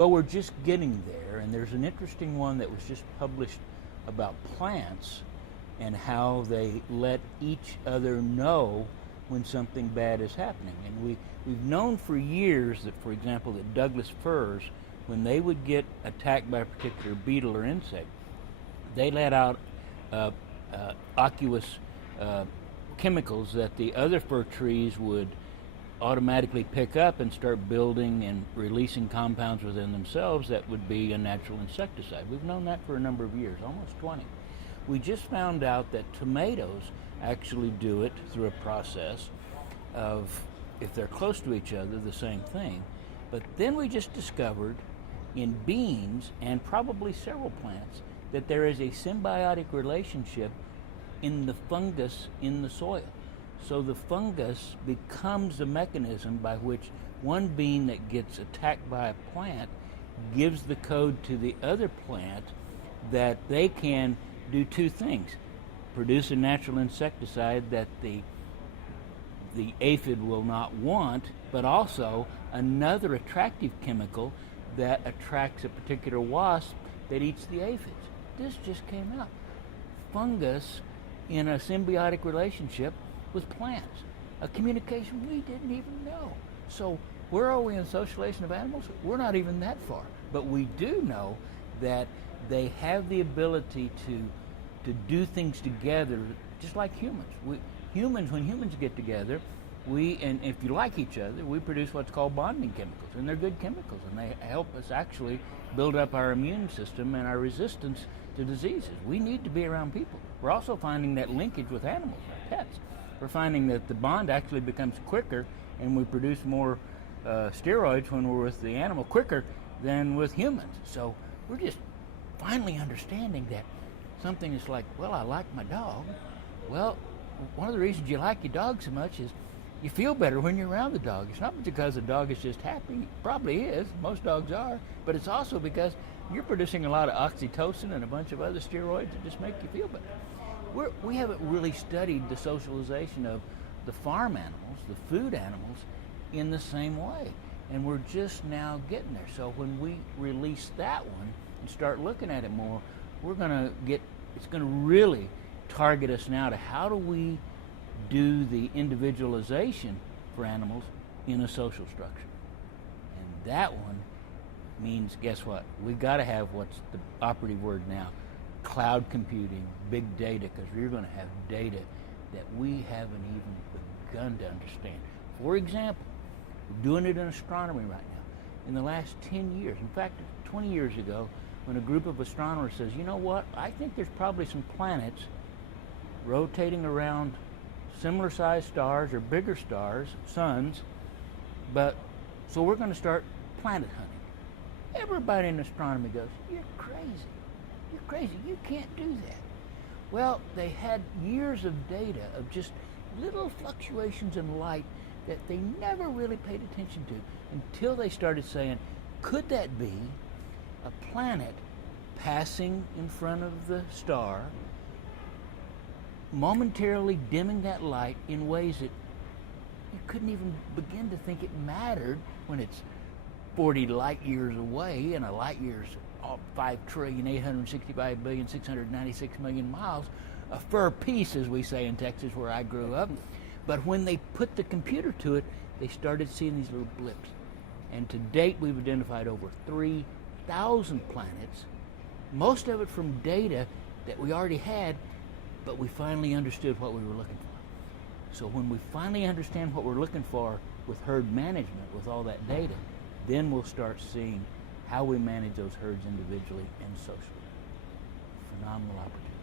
Well, we're just getting there, and there's an interesting one that was just published about plants and how they let each other know when something bad is happening. And we've known for years that, for example, that Douglas firs, when they would get attacked by a particular beetle or insect, they let out aqueous chemicals that the other fir trees would automatically pick up and start building and releasing compounds within themselves that would be a natural insecticide. We've known that for a number of years, almost 20. We just found out that tomatoes actually do it through a process of, if they're close to each other, the same thing. But then we just discovered in beans and probably several plants that there is a symbiotic relationship in the fungus in the soil. So the fungus becomes the mechanism by which one bean that gets attacked by a plant gives the code to the other plant that they can do two things: produce a natural insecticide that the aphid will not want, but also another attractive chemical that attracts a particular wasp that eats the aphids. This just came out. Fungus in a symbiotic relationship with plants, a communication we didn't even know. So where are we in socialization of animals? We're not even that far, but we do know that they have the ability to do things together, just like humans. When humans get together, and if you like each other, we produce what's called bonding chemicals, and they're good chemicals, and they help us actually build up our immune system and our resistance to diseases. We need to be around people. We're also finding that linkage with animals, pets. We're finding that the bond actually becomes quicker, and we produce more steroids when we're with the animal quicker than with humans. So we're just finally understanding that something is like, well, I like my dog. Well, one of the reasons you like your dog so much is you feel better when you're around the dog. It's not because the dog is just happy. It probably is. Most dogs are. But it's also because you're producing a lot of oxytocin and a bunch of other steroids that just make you feel better. We haven't really studied the socialization of the farm animals, the food animals, in the same way. And we're just now getting there. So when we release that one and start looking at it more, it's going to really target us now to how do we do the individualization for animals in a social structure. And that one means, guess what? We've got to have what's the operative word now, cloud computing, big data, because we're going to have data that we haven't even begun to understand. For example, we're doing it in astronomy right now. In the last 10 years, in fact, 20 years ago, when a group of astronomers says, you know what, I think there's probably some planets rotating around similar sized stars or bigger stars, suns, so we're going to start planet hunting. Everybody in astronomy goes, you're crazy. You're crazy. You can't do that. Well, they had years of data of just little fluctuations in light that they never really paid attention to until they started saying, could that be a planet passing in front of the star, momentarily dimming that light in ways that you couldn't even begin to think it mattered when it's 40 light years away, and a light year's 5,865,696,000,000 miles, a fur piece, as we say in Texas where I grew up. But when they put the computer to it, they started seeing these little blips. And to date, we've identified over 3,000 planets, most of it from data that we already had, but we finally understood what we were looking for. So when we finally understand what we're looking for with herd management, with all that data, then we'll start seeing how we manage those herds individually and socially. Phenomenal opportunity.